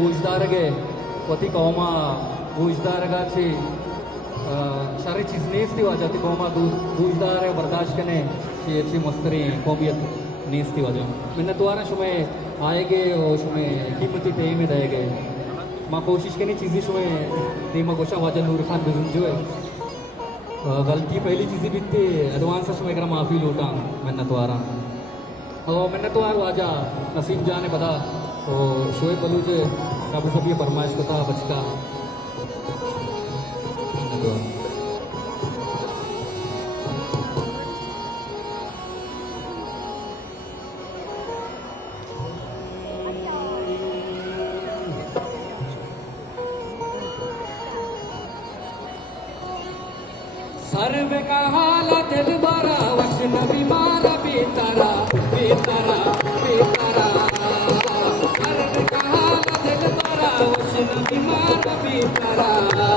Gujdaraga, Pati Koma, Gujdaraga, सारी चीज़ नेस्ती हो जाती कौमा दूसदार है बर्दाश्त करने ये अच्छी मस्तरी कौमियत नेस्ती हो जाए मैंने दोबारा शुमे आएगे और शुमे कीमती तेई में देंगे माँ कोशिश करनी चीज़ें शुमे दीमा गोशा वाजा नूर खान बिजुन जो है गलती पहली चीज़ें भी थी एडवांस शुमे करा माफ़ी लूटा मैंने दोबारा और मैंने तो यार वाजा नसीब जाने पता तो शोएब बलूच सब सब ये फरमाइश को था बचका सर्व का हालत दोबारा वचन बीमारा बेतारा बेतारा बेतारा सर्व का हालत दोबारा वचन बीमारा बेतारा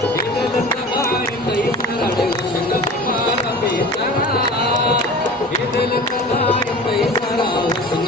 इधर तबाई तई सरड़ वचन बीमारा बेतारा इधर तबाई तई सरड़ वचन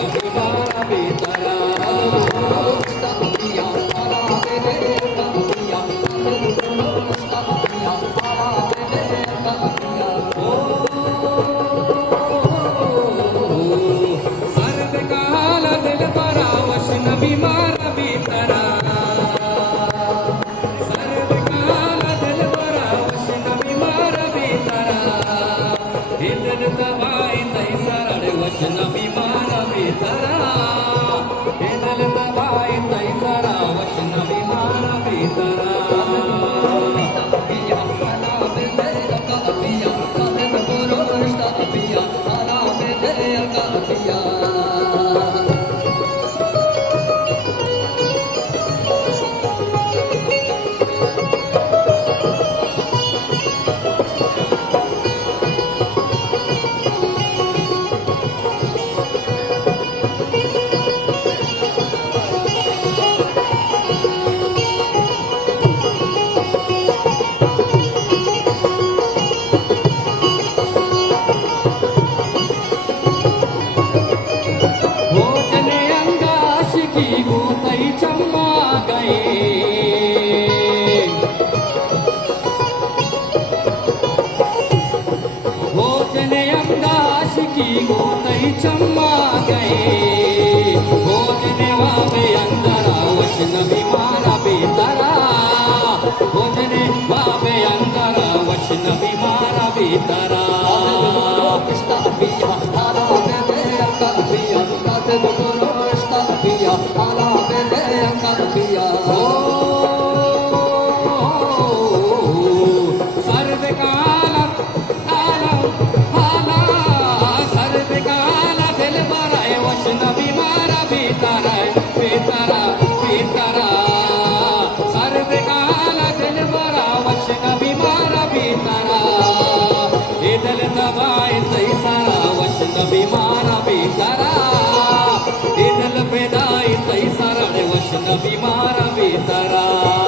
बीमारा बेतारा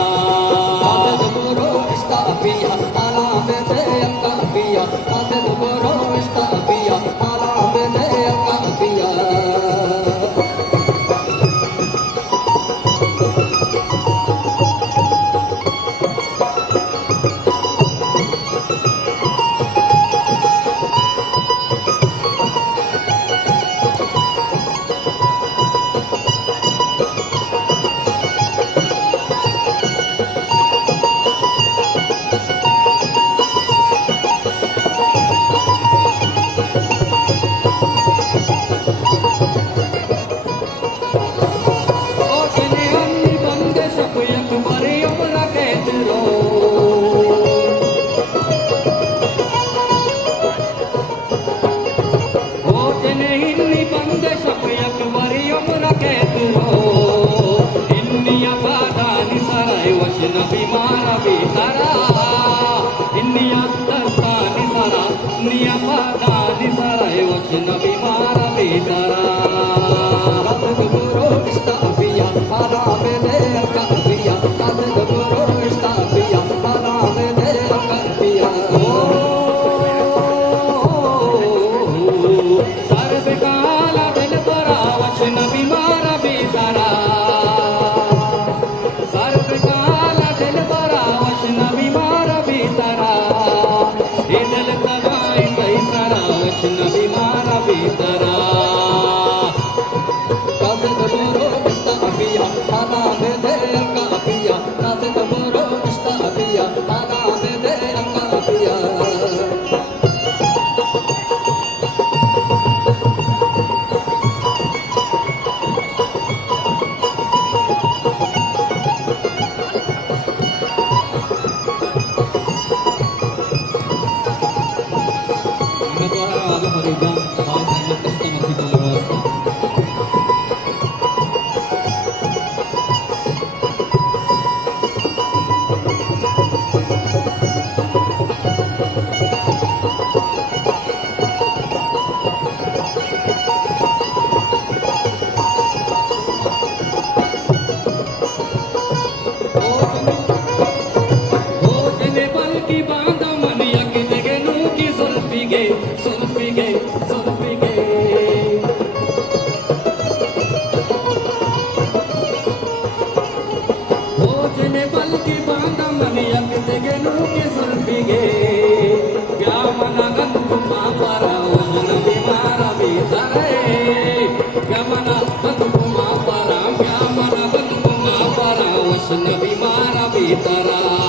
નબી મારા બેતરા